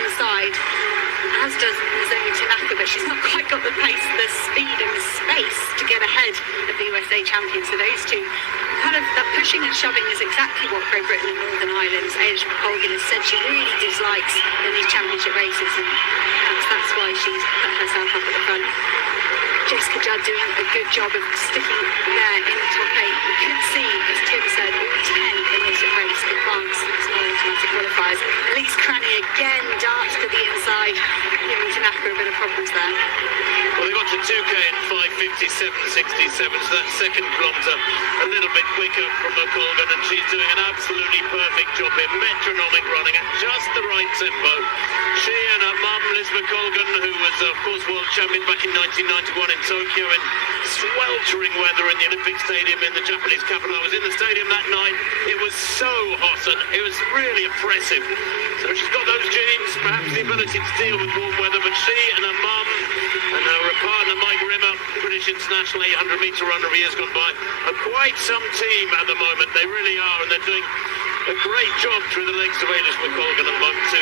inside, as does Nozomi Tanaka, but she's not quite got the pace, the speed and the space to get ahead of the USA champion. So those two, kind of that pushing and shoving is exactly what Great Britain and Northern Ireland's F.H.K has said she really dislikes in these championship races, and that's why she's put herself up at the front. Jessica Judd doing a good job of sticking there in the top 8. We could see, as Tim said, all 10 in this race advance as non-automatic qualifiers. Elise Cranny again darts to the inside, giving Tanaka a bit of problems there. Well, they got to 2K in 5:57.67, so that second kilometre a little bit quicker from McColgan, and she's doing an absolutely perfect job here, metronomic running at just the right tempo. She and her mum, Liz McColgan, who was, of course, world champion back in 1991 in Tokyo in sweltering weather in the Olympic Stadium in the Japanese capital. I was in the stadium that night. It was so hot and it was really oppressive. So she's got those genes, perhaps the ability to deal with warm weather, but she and her mum and her partner Mike Rimmer, British international 800-metre runner of years gone by, are quite some team at the moment. They really are, and they're doing a great job through the legs of Eilish McColgan at the moment to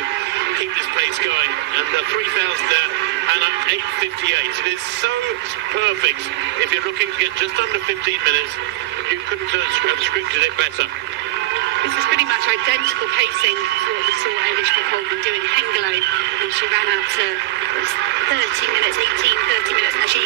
keep this pace going. And 3,000 there and at 8:58. It is so perfect. If you're looking to get just under 15 minutes, you couldn't have scripted it better. This is pretty much identical pacing to what we saw Eilish McColgan doing Hengelo, and she ran out to 30 minutes, and she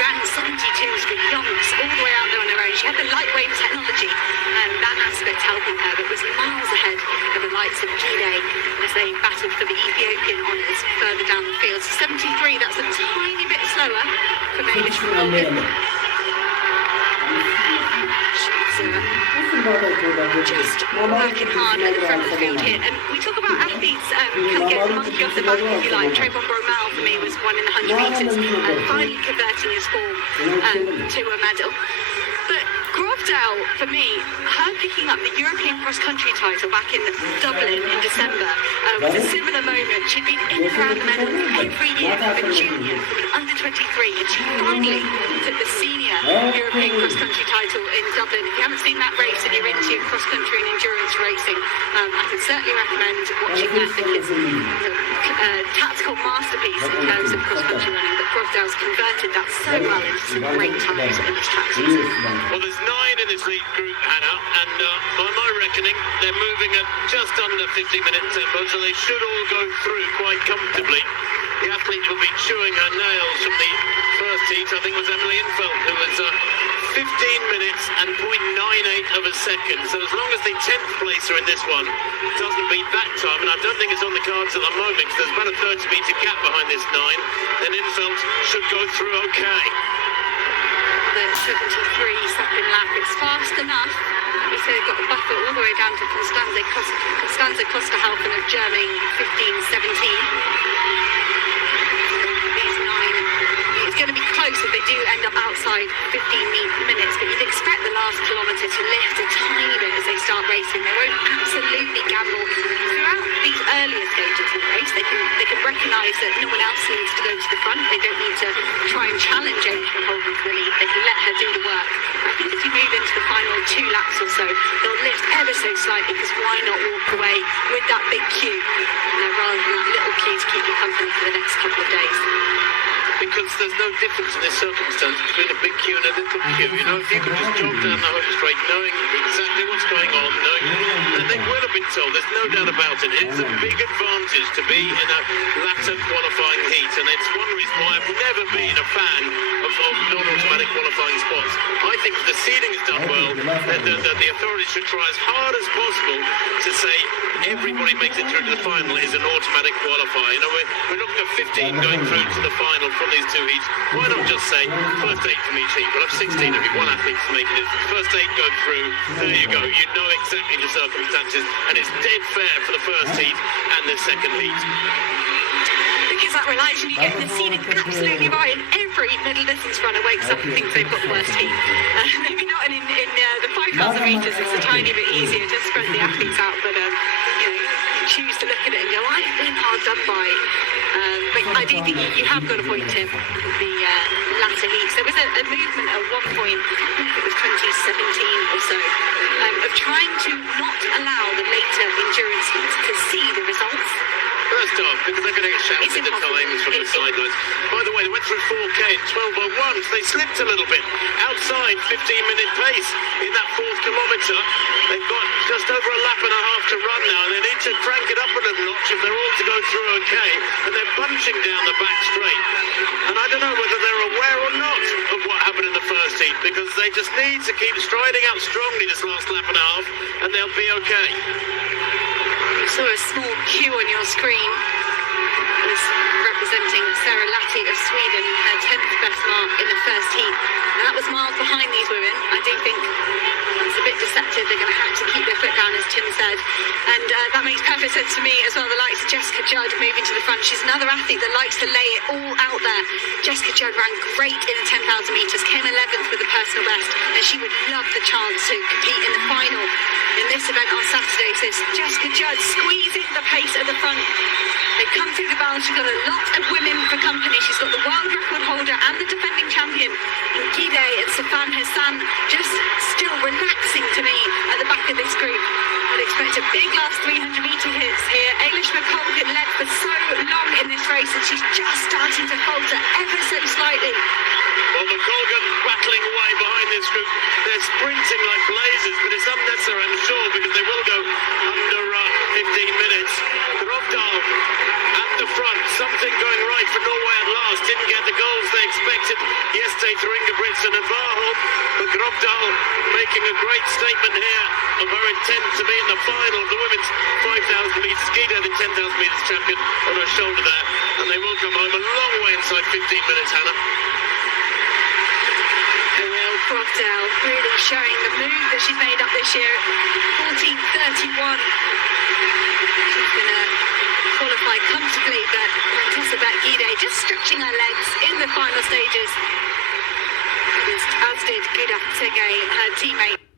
ran 72s for yonks all the way out there on her own. She had the lightweight technology, and that aspect helping her, but was miles ahead of the likes of Gide as they battled for the Ethiopian honours further down the field. So 73, that's a tiny bit slower for Eilish McColgan. Just working hard at the front of the field here. And we talk about athletes kind of getting the monkey off the back, if you like. Trayvon Bromell for me was one in the 100 metres, finally converting his form to a medal. But Grovdale, for me, her picking up the European cross-country title back in Dublin in December was a similar moment. She'd been in and around the medal every year from a junior, from an under-23, and she finally took the senior European cross-country title in Dublin. If you haven't seen that race and you're into cross-country and endurance racing, I can certainly recommend watching that, because it's a tactical masterpiece in terms of cross-country running. But Grovdale's converted that so well into some great times in this track season. Well, there's 9 in this lead group, Hannah, and by my reckoning, they're moving at just under 50-minute tempo, so they should all go through quite comfortably. The athlete will be chewing her nails from the first heat. I think it was Emily Infeld, who was 15 minutes and 0.98 of a second. So as long as the 10th placer in this one doesn't beat that time, and I don't think it's on the cards at the moment, because there's about a 30-metre gap behind this 9, then Infeld should go through okay. The 73-second lap, it's fast enough. We said they've got the buffer all the way down to Constanze Kosterhalfen of Germany, 15:17. These 9, it's going to be close if they do end up outside 15 minutes, but you'd expect the last kilometre to lift a tiny bit as they start racing. They won't absolutely gamble. Throughout these earlier stages of the race, they can recognise that no one else needs to go to the front. They don't need to try and challenge Eilish McColgan to the lead. They can let her do the work. I think as you move into the final 2 laps or so, they'll lift ever so slightly, because why not walk away with that big cue rather than that little cue to keep you company for the next couple of days. Because there's no difference in this circumstance between a big queue and a little queue. You know, if you could just jog down the home straight, knowing exactly what's going on, knowing that they will have been told, there's no doubt about it. It is a big advantage to be in a latter qualifying heat, and it's one reason why I've never been a fan of non-automatic qualifying spots. I think if the seeding is done well, that the authorities should try as hard as possible to say everybody makes it through to the final is an automatic qualifier. You know, we're looking at 15 going through to the final from these 2 heats. Why not just say first 8 from each heat? We'll have 16 of you, one athlete to make it. First 8 go through. There you go. You know exactly the circumstances, and it's dead fair for the first heat and the second heat. Because that relies on you getting the seeding absolutely right, and every middle distance runner wakes up and thinks they've got the worst heat. Maybe not in the 5,000 metres, it's a tiny bit easier to spread the athletes out, but you know, choose to look at it and go, I've been hard done by. But I do think you have got a point, Tim, the latter heats. There was a movement at one point, I think it was 2017 or so, of trying to not allow the later endurance heats to see the results. That's half because they're going to get shouted at times from the sidelines. By the way, they went through 4K at 12:01, so they slipped a little bit. Outside 15-minute pace in that 4th kilometre. They've got just over a lap and a half to run now. They need to crank it up a little notch if they're all to go through okay. And they're bunching down the back straight. And I don't know whether they're aware or not of what happened in the first heat, because they just need to keep striding out strongly this last lap and a half, and they'll be okay. You saw a small Q on your screen. It was representing Sarah Latti of Sweden, her 10th best mark in the first heat. And that was miles behind these women. I do think that's a bit deceptive. They're going to have to keep their foot down, as Tim said. And that makes perfect sense to me as well. The likes of Jessica Judd moving to the front. She's another athlete that likes to lay it all out there. Jessica Judd ran great in the 10,000 metres, came 11th with the personal best, and she would love the chance to compete in the final in this event on Saturday. So it's Jessica Judd squeezing the pace at the front. They come through the balance. She's got a lot of women for company. She's got the world record holder and the defending champion, Gide and Safan Hassan, just still relaxing to me at the back of this group. I'd expect a big last 300-metre hits here. Ailish McColgan led for so long in this race, and she's just starting to falter ever so slightly. Well, McColgan battling away behind this group. They're sprinting like blazes, but it's unnecessary, I'm sure, because they will go under 15 minutes. Rovdal at the front, something going right for Norway at last. Didn't get the goals they expected yesterday through Ingebrigtsen and Warholm, but Rovdal making a great statement here of her intent to be in the final of the women's 5,000 metres. Gide, the 10,000 metres champion, on her shoulder there, and they will come home a long way inside 15 minutes, Hannah. Rovdal really showing the move that she's made up this year. 14:31. She's going to qualify comfortably, but Gide just stretching her legs in the final stages, as did F.H.K, her teammate.